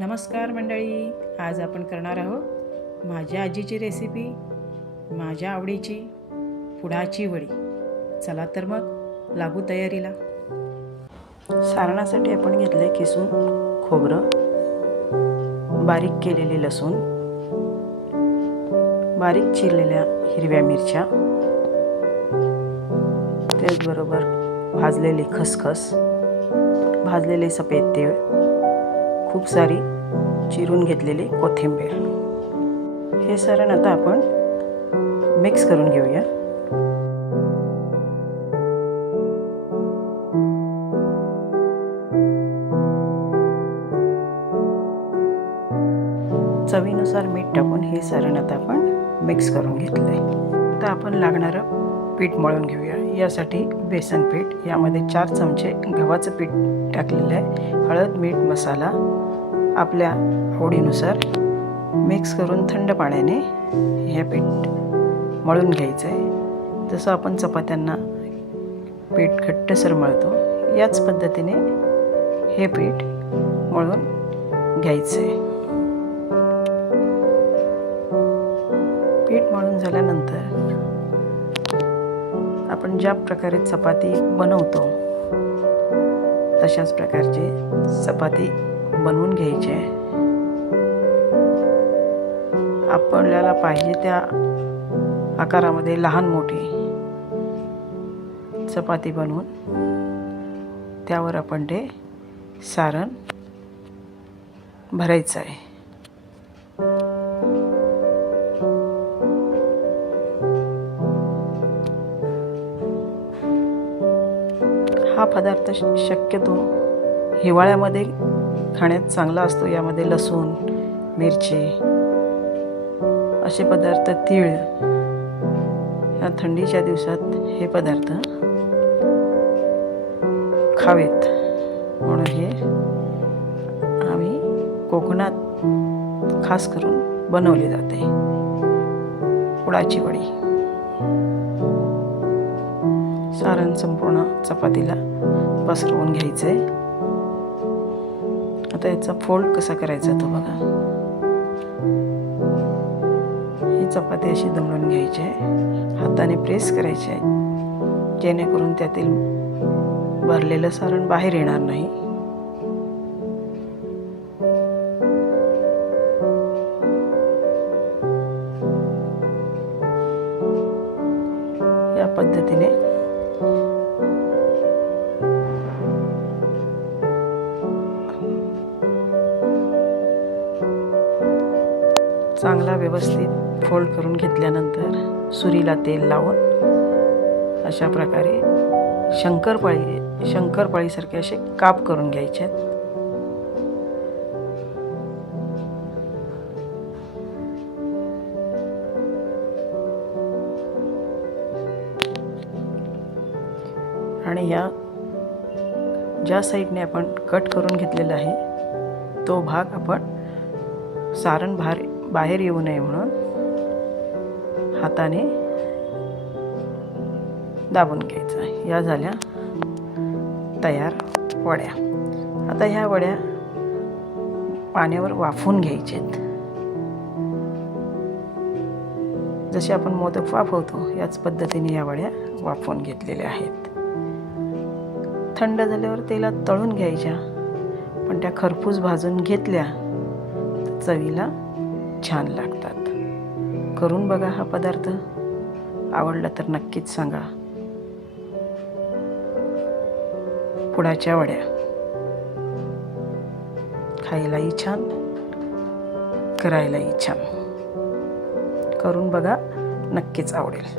नमस्कार मंडळी, आज आपण करणार आहोत माझ्या आजीची रेसिपी, माझ्या आवडीची पुडाची वडी। चला तर मग लागू तयारीला। सारणासाठी आपण घेतले किसून खोबरं, बारीक केलेले लसूण, बारीक चिरलेल्या हिरव्या मिरच्या, त्याचबरोबर भाजलेली खसखस, भाजलेले सफेद तीळ, खूप सारी चिरून घेतलेली कोथिंबीर। हे सारण आता आपण मिक्स करून घेऊया। चवीनुसार मीठ टाकून हे सारण आता आपण मिक्स करून घेतलंय। आता आपण लागणारं पीठ मळून घेऊया। यासाठी बेसन पीठ, यामध्ये 4 चमचे गव्हाचं पीठ टाकलेलं आहे। हळद, मीठ, मसाला आपल्या आवडीनुसार मिक्स करून थंड पाण्याने हे पीठ मळून घ्यायचं आहे। जसं आपण चपात्यांना पीठ घट्टसर मळतो, याच पद्धतीने हे पीठ मळून घ्यायचं आहे। पीठ मळून झाल्यानंतर आपण ज्या प्रकारे चपाती बनवतो तशाच प्रकारची चपाती बनवून घ्यायची आहे। आपल्याला पाहिजे त्या आकारामध्ये लहान मोठी चपाती बनवून त्यावर आपण ते सारण भरायचं आहे। हा पदार्थ शक्यतो हिवाळ्यामध्ये खाण्यात चांगला असतो। यामध्ये लसूण, मिरची असे पदार्थ, तीळ, या थंडीच्या दिवसात हे पदार्थ खावेत म्हणून हे आम्ही कोकणात खास करून बनवले जाते पुडाची वडी। सारण संपूर्ण चपातीला पसरवून घ्यायचे। आता याचा फोल्ड कसा करायचा तो बघा। ही चपाती अशी दमडून घ्यायची आहे, हाताने प्रेस करायची आहे, जेणेकरून त्यातील भरलेलं सारण बाहेर येणार नाही। या पद्धतीने चांगला व्यवस्थित फोल्ड करून घेतल्यानंतर सुरीला तेल लावून अशा प्रकारे शंकरपाळीसारखे असे काप करून घ्यायचे आहेत। आणि या ज्या साईडने आपण कट करून घेतलेला आहे तो भाग आपण सारण बाहेर येऊ नये म्हणून हाताने दाबून घ्यायचा। या झाल्या तयार वड्या। आता ह्या वड्या पाण्यावर वाफवून घ्यायच्यात। जसे आपण मोदक वाफवतो याच पद्धतीने या वड्या वाफवून घेतलेल्या आहेत। थंड झाल्यावर तेलात तळून घ्यायच्या, पण त्या खरपूस भाजून घेतल्या तर चवीला छान लागतात। करून बघा हा पदार्थ, आवडला तर नक्कीच सांगा। पुडाच्या वड्या खायलाही छान, करायलाही छान। करून बघा, नक्कीच आवडेल।